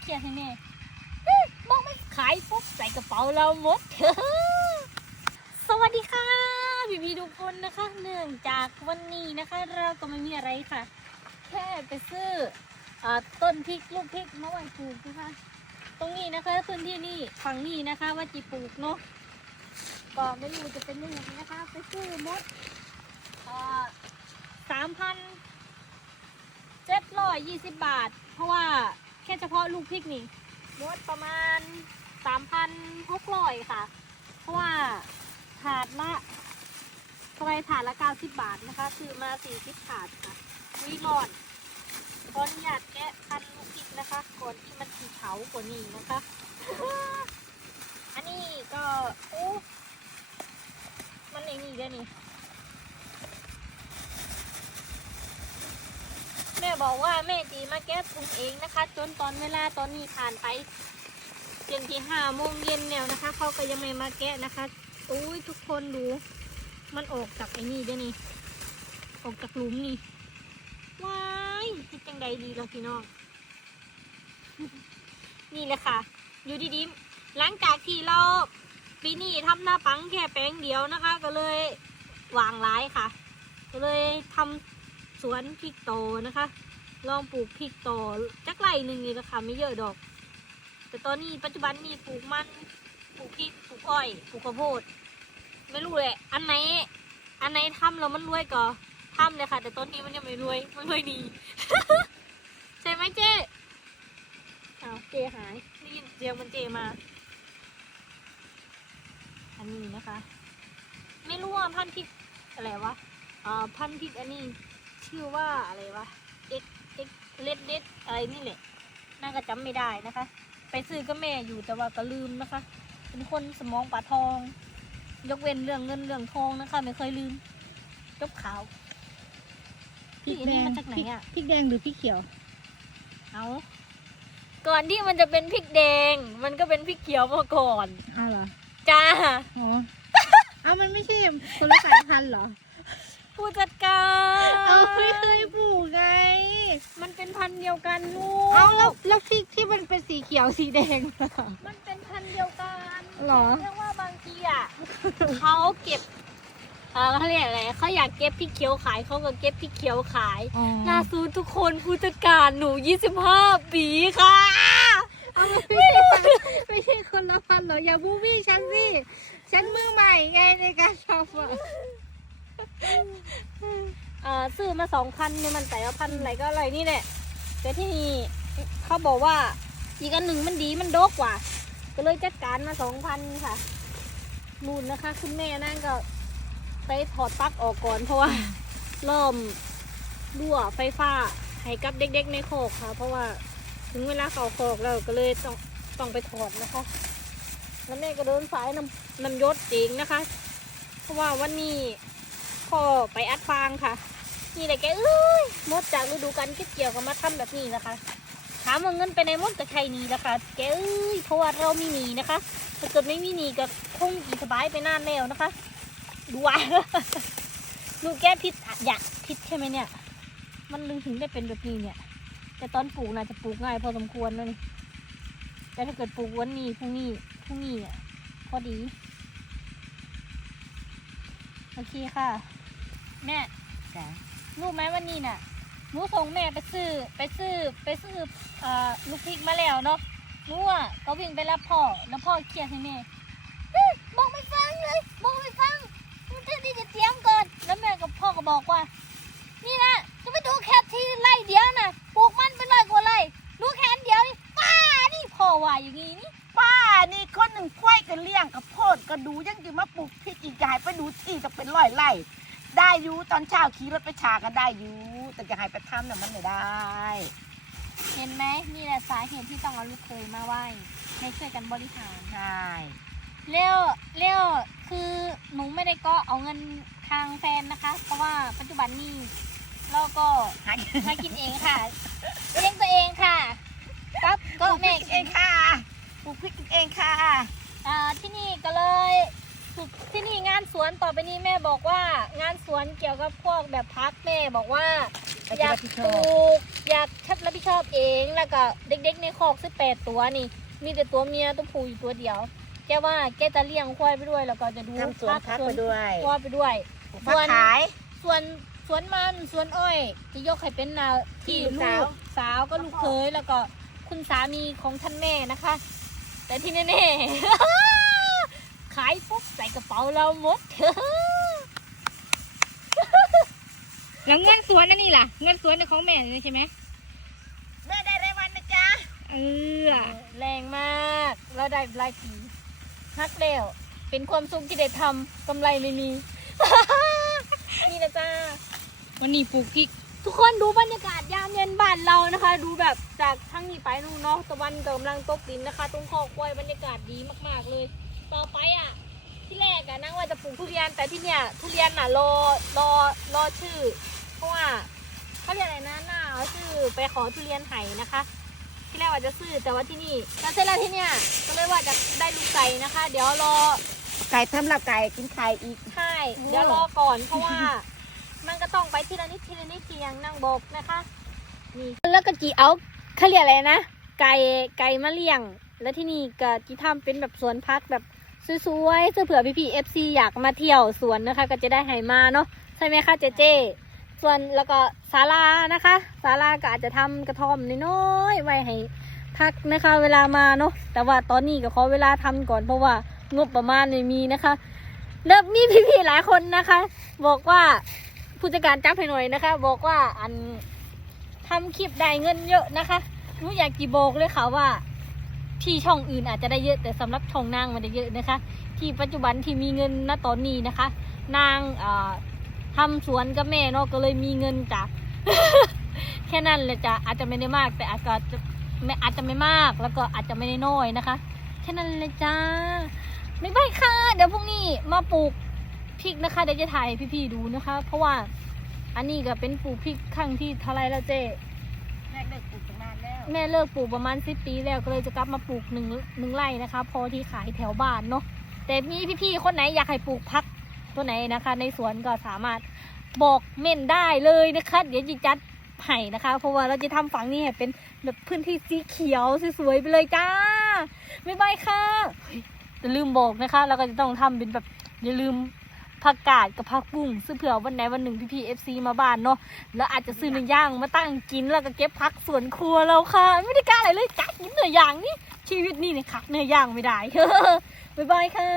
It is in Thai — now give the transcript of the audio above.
เครียดให้แม่เฮ้ยบอกไม่ขายปุ๊บใส่กระเป๋าเราหมดเถอะสวัสดีค่ะพี่พี่ทุกคนนะคะเนื่องจากวันนี้นะคะ เราก็ไม่มีอะไรค่ะ แค่ไปซื้ออต้นพริกลูกพริกมาไว้ปลูกนะคะตรงนี้นะคะพื้นที่นี่ฝั่งนี้นะคะ ว่าจีปลูกเนาะก็ไม่รู้จะเป็นยังไงนะคะ ไปซื้อหมดสามพันเจ็ดร้อยยี่สิบบาท เพราะว่าะลูกพริกนี่มดประมาณสามพันหกร้อยค่ะ เพราะว่าถาดละทำไมถาดละเก้าสิบบาทนะคะซื้อมาสี่สิบถาดค่ะวิรอดขออนุญาตแกะพันลูกพริกนะคะ ก่อนที่มันจะเผากว่านี้นะคะ อันนี้ก็โอ้มันไอ้นี่ด้วยนี่ แม่ บอกว่าแม่จีมาแก้ถุงเองนะคะ จนตอนเวลาตอนนี้ผ่านไปเย็นที่ห้าโมงเย็นแล้วนะคะเขาก็ยังไม่มาแกะนะคะอุ้ยทุกคนดู มันออกจากไอ้นี่ด้วยนี่ออกจากหลุมนี่ว้ายคิดจังใดดีล่ะพี่น้องนี่แหละค่ะ อยู่ดีๆหลังจากที่เราปีนี้ทำหน้าปังแค่แปลงเดียวนะคะ ก็เลยวางร้ายค่ะ ก็เลยทำ สวนพริกโตนะคะ ลองปลูกพริกโตจักไรหนึ่งนี่ราคาไม่เยอะดอก แต่ตอนนี้ปัจจุบันนี่ปลูกมันปลูกพริกปลูกอ้อยปลูกข้าวโพด ไม่รู้เลยอันไหนอันไหนทำแล้วมันรวยก็ทำเลยค่ะ แต่ต้นนี้มันยังไม่รวยมันรวยดีใช่ไหมเจ๊อ้าเจหายได้ยินเสียงมันเจมา อันนี้นะคะ ไม่รู้ว่าพันธุ์พริกอะไรวะอ่าพันธุ์พริกอันนี้ ชื่อว่าอะไรวะเอ็กเอ็กเลดเลดอะไรนี่แหละน่าก็จำไม่ได้นะคะ ไปซื้อก็แม่อยู่แต่ว่าก็ลืมนะคะ เป็นคนสมองปลาทอง ยกเว้นเรื่องเงินเรื่องทองนะคะ ไม่เคยลืมจบข่าวพริกอันแดนี้งมาจากไหนอะพริกแดงหรือพริกเขียว เอาก่อนที่มันจะเป็นพริกแดง มันก็เป็นพริกเขียวมาก่อนอ้าวเหรอจ้าอ๋อเอามันไม่ใช่คนละสายพันธุ์เหรอ ผู้จัดการเอาไม่เคยปลูกไง มันเป็นพันธุ์เดียวกันลูเอาแล้วกแล้วพริกที่มันเป็นสีเขียวสีแดงล่ะ มันเป็นพันธุ์เดียวกันเหรอ เรียกว่าบางทีอะ เขาเก็บเออเขาเรียกอะไรเขาอยากเก็บพริกเขียวขายเขาก็เก็บพริกเขียวขายอ๋อล่าสุดทุกคนผู้จัดการหนู 25 ปีค่ะ เอาไม่ใช่ไม่ใช่คนละพันธุ์เหรออย่าบูบี้ฉันสิ ฉันมือใหม่ไงในการชอบอะ เอ่อซื้อมาสองพันเนี่ยมันแต่ละพันอะไรก็อะไรนี่แหละแต่ที่นี่เขาบอกว่าอีกอันหนึ่งมันดีมันโดกกว่า ก็เลยจัดการมาสองพันค่ะนู่นนะคะ คุณแม่นั่นก็ไปถอดปลั๊กออกก่อนเพราะว่าเริ่มรั่วไฟฟ้าให้กับเด็กๆในโคกค่ะ เพราะว่าถึงเวลาเขาโคกแล้วก็เลยต้องต้องไปถอดนะคะ แล้วแม่ก็เดินสายน้ำน้ำยศเองนะคะ เพราะว่าวันนี้ พ่อไปอัดฟางค่ะ นี่แหละแกเอ้ยมดจากฤดูกาลเก็บเกี่ยวก็มาทำแบบนี้นะคะ ถามว่าเงินไปในมดก็ใช่หนี้นะคะแกเอ้ยเพราะว่าเราไมีหนี้นะคะถ้าเกิดไม่มีหนีก็คงอีสบายไปนานแล้วนะคะดูว่าลูกแก้พิษอะอยากพิษใช่ไหมเนี่ย มันลึงถึงได้เป็นแบบนี้เนี่ย แต่ตอนปลูกน่าจะปลูกง่ายพอสมควรแล้วนี่แต่ถ้าเกิดปลูกวันนี้พรุ่งนี้พรุ่งนี้อะพอดี โอเคค่ะ แม่จ้ะรู้ไหมวันนี้น่ะหนูส่งแม่ไปซื้อไปซื้อไปซื้อเอ่อลูกพริกมาแล้วเนาะหนูอะก็วิ่งไปรับพ่อแล้วพ่อเครียดให้แม่เฮ้ยบอกไม่ฟังเลยบอกไม่ฟังมันจะดีจะเตรียมก่อนแล้วแม่กับพ่อก็บอกว่า นี่นะจะไปดูแค่ทีไร่เดียวน่ะปลูกมันเป็นร้อยกว่าไร่ดูแค่อันเดียวนี่ป้านี่พ่อว่าอย่างงี้นี่ป้านี่คนหนึ่งกล้วยกันเลี้ยงกับโพดก็ดูยังจะมาปลูกพริกอีกอยายไปดูที่จะเป็นร้อยไร่ ได้อยู่ตอนเช้าขี่รถไปชากันได้อยู่แต่จะให้ไปทำน่ะมันไม่ได้ เห็นไหมนี่แหละสาเหตุที่ต้องเอาลูกเคยมาไหว้ให้ช่วยกันบริหารใช่ เร็วเร็วคือหนูไม่ได้ก็เอาเงินทางแฟนนะคะ เพราะว่าปัจจุบันนี้เราก็หาหากินเองค่ะเลี้ยงตัวเองค่ะครับปก็ลูกพแม่ริกเองค่ะปลูกพริกเองค่ะ อ่าที่นี่ก็เลยฝึก ที่นี่งานสวนต่อไปนี้แม่บอกว่า งานสวนเกี่ยวกับพวกแบบพักแม่บอกว่าใครอจะยากรับผิดชปอบลูกอยากชับรับผิดชอบเองแล้วก็เด็กๆในคอกสิบแปดตัวนี่ มีแต่ตัวเมียตัวผู้อยู่ตัวเดียว แกว่าแกจะเลี้ยงควายไปด้วย แล้วก็จะดูทำสวนพักไปด้วยควายไปด้วยพักขายส่วนสวนมันสวนอ้อยจะยกให้เป็นนาที่ลูลูกกสาวก็ลูกเคยแล้วก็คุณสามีของท่านแม่นะคะ แต่ที่แน่ๆ ขายปุ๊บใส่กระเป๋าเราหมดแล้วเงินสวนนั่นนี่ล่ะ เงินสวนในของแม่เลยใช่ไหมแม่ได้รายวันนะจ๊ะเออแรงมากแล้วได้รายปีฮักเร็วเป็นความสุขที่ได้ทำกำไรไม่มี นี่นะจ้าวันนี้ปลูกพริก ทุกคนดูบรรยากาศยามเย็นบ้านเรานะคะ ดูแบบจากทั้งนี้ไปนู่นเนาะตะวันกำลังตกดินนะคะ ตรงคอกล้วยบรรยากาศดีมาก ๆเลย ต่อไปอะ ที่แรกอะนั่งว่าจะปลูกทุเรียนแต่ที่เนี่ยทุเรียนอะรอรอรอชื่อ เพราะว่าเขาเรียกอะไรนะหน้าเอาชื่อไปขอทุเรียนไห่นะคะ ที่แรกว่าจะซื้อแต่ว่าที่นี่แล้วเสร็จแล้วที่เนี่ยก็เลยว่าจะได้ลูกไก่นะคะ เดี๋ยวรอไก่ทำละไก่กินไข่อีก ใช่เดี๋ยวรอก่อนเพราะว่า มันก็ต้องไปทีละนิดทีละนิดเทียงนั่งบอกนะคะนี่แล้วก็จีเอาเขาเรียกอะไรนะไก่ไก่มาเลี้ยง แล้วที่นี่ก็จีทำเป็นแบบสวนพักแบบ สวยๆเผื่อพี่พีเอฟซีอยากมาเที่ยวสวนนะคะ ก็จะได้ให้มาเนาะใช่ไหมคะเจเจส่วนแล้วก็ศาลานะคะศาลาก็อาจจะทำกระท่อมน้อยๆไว้ให้พักนะคะเวลามาเนาะแต่ว่าตอนนี้ก็ขอเวลาทำก่อนเพราะว่างบประมาณไม่มีนะคะเริ่มมีพี่ๆหลายคนนะคะ บอกว่าผู้จัดการจับให้หน่อยนะคะ บอกว่าอันทำคลิปได้เงินเยอะนะคะหนูอยากจีบอกเลยค่ะว่า ที่ช่องอื่นอาจจะได้เยอะแต่สำหรับช่องนางมันได้เยอะนะคะ ที่ปัจจุบันที่มีเงินณตอนนี้นะคะ นางอ่าทำสวนกับแม่เนาะก็เลยมีเงินจากแค่นั้นเลยจ้ะอาจจะไม่ได้มาก แต่อาจจะไม่อาจจะไม่มาก แล้วก็อาจจะไม่ได้น้อยนะคะแค่นั้นเลยจ้าไม่ไปค่ะ เดี๋ยวพรุ่งนี้มาปลูกพริกนะคะเดี๋ยวจะถ่ายพี่ๆดูนะคะ เพราะว่าอันนี้ก็เป็นปลูกพริกครั้งที่เท่าไรแล้วเจ๊ แม่เลิกปลูกประมาณสิปีแล้วก็เลยจะกลับมาปลูกหนึ่งหนึ่งไร่นะคะ พอที่ขายแถวบ้านเนาะแต่มีพี่ๆคนไหนอยากให้ปลูกพักตัวไหนนะคะ ในสวนก็สามารถบอกเม่นได้เลยนะคะ เดี๋ยวจะจัดให้นะคะ เพราะว่าเราจะทำฝั่งนี้ให้เป็นแบบพื้นที่สีเขียวสวยๆไปเลยจ้าบ๊ายบค่ะเฮ้ยจะลืมบอกนะคะ เราก็จะต้องทำเป็นแบบอย่าลืม ผักกาดกับผักบุ้งซึ่งเผื่อวันไหนวันหนึ่งพี่พีเอฟซีมาบ้านเนาะแล้วอาจจะซื้อเนื้อย่างมาตั้งกินแล้วก็เก็บพักสวนครัวเราค่ะ ไม่ได้กล้าอะไรเลยจักกินเนื้อย่างนี่ชีวิตนี่เนี่ยค่ะเนื้อย่างไม่ได้ บ๊ายบายค่ะ